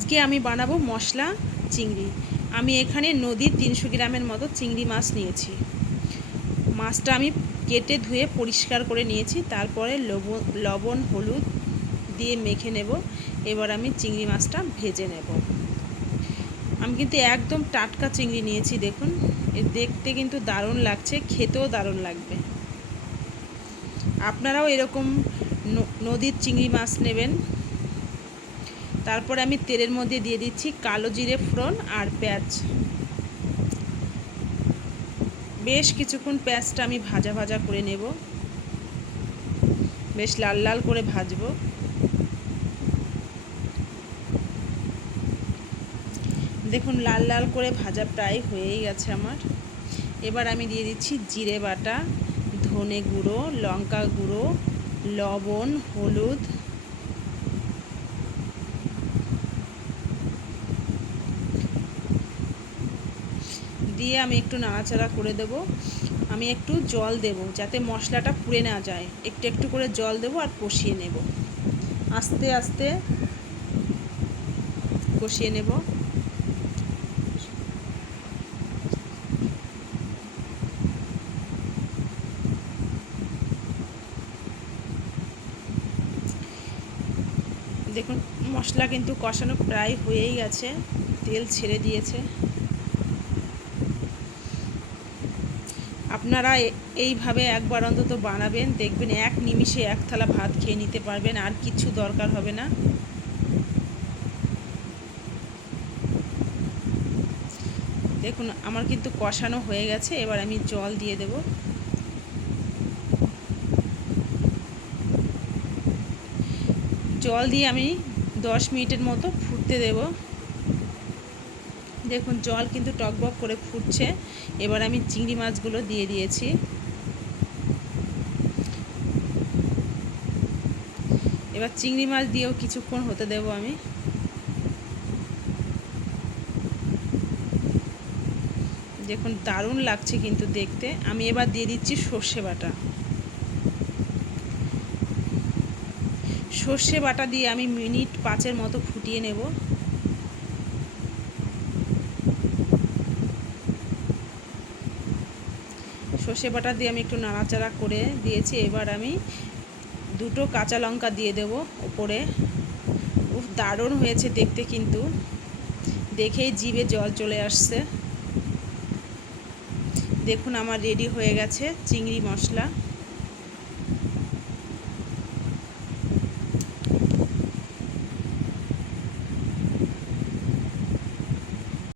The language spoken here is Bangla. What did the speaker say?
আজকে আমি বানাবো মশলা চিংড়ি। আমি এখানে নদীর 300 গ্রামের মতো চিংড়ি মাছ নিয়েছি। মাছটা আমি কেটে ধুয়ে পরিষ্কার করে নিয়েছি, তারপরে লবণ হলুদ দিয়ে মেখে নেব। এবার আমি চিংড়ি মাছটা ভেজে নেব। আমি কিন্তু একদম টাটকা চিংড়ি নিয়েছি, দেখুন দেখতে কিন্তু দারুণ লাগছে, খেতেও দারুণ লাগবে। আপনারাও এরকম নদীর চিংড়ি মাছ নেবেন। তারপরে আমি তেলের মধ্যে দিয়ে দিচ্ছি কালো জিরে ফোড়ন আর পেঁয়াজ। বেশ কিছুক্ষণ পেঁয়াজটা আমি ভাজা ভাজা করে নেব, বেশ লাল লাল করে ভাজবো। দেখুন লাল লাল করে ভাজা প্রায় হয়েই গেছে আমার। এবার আমি দিয়ে দিচ্ছি জিরে বাটা, ধনে গুঁড়ো, লঙ্কা গুঁড়ো, লবণ, হলুদ, দিয়ে আমি একটু নাড়াচাড়া করে দেব। আমি একটু জল দেব যাতে মশলাটা পুড়ে না যায়, একটু একটু করে জল দেব আর কষিয়ে নেব, আস্তে আস্তে কষিয়ে নেব। দেখুন মশলা কিন্তু কষানো প্রায় হয়েই গেছে, তেল ছেড়ে দিয়েছে। আপনারা এইভাবে একবার অন্তত বানাবেন, দেখবেন এক নিমিষে এক থালা ভাত খেয়ে নিতে পারবেন, আর কিছু দরকার হবে না। দেখুন আমার কিন্তু কষানো হয়ে গেছে, এবার আমি জল দিয়ে দেব। জল দিয়ে আমি 10 মিনিটের মতো ফুটতে দেব। দেখুন জল কিন্তু টকবক করে ফুটছে। এবার আমি চিংড়ি মাছগুলো দিয়ে দিয়েছি। এবার চিংড়ি মাছ দিয়েও কিছুক্ষণ হতে দেব আমি। দেখুন দারুণ লাগছে কিন্তু দেখতে। আমি এবার দিয়ে দিচ্ছি সর্ষে বাটা। সর্ষে বাটা দিয়ে আমি মিনিট 5 মতো ফুটিয়ে নেব। সর্ষে বাটা দিয়ে আমি একটু নাড়াচাড়া করে দিয়েছি। এবার আমি 2টো কাঁচা লঙ্কা দিয়ে দেব উপরে। দারুণ হয়েছে দেখতে, কিন্তু দেখেই জিভে জল চলে আসছে। দেখুন আমার রেডি হয়ে গেছে চিংড়ি মশলা।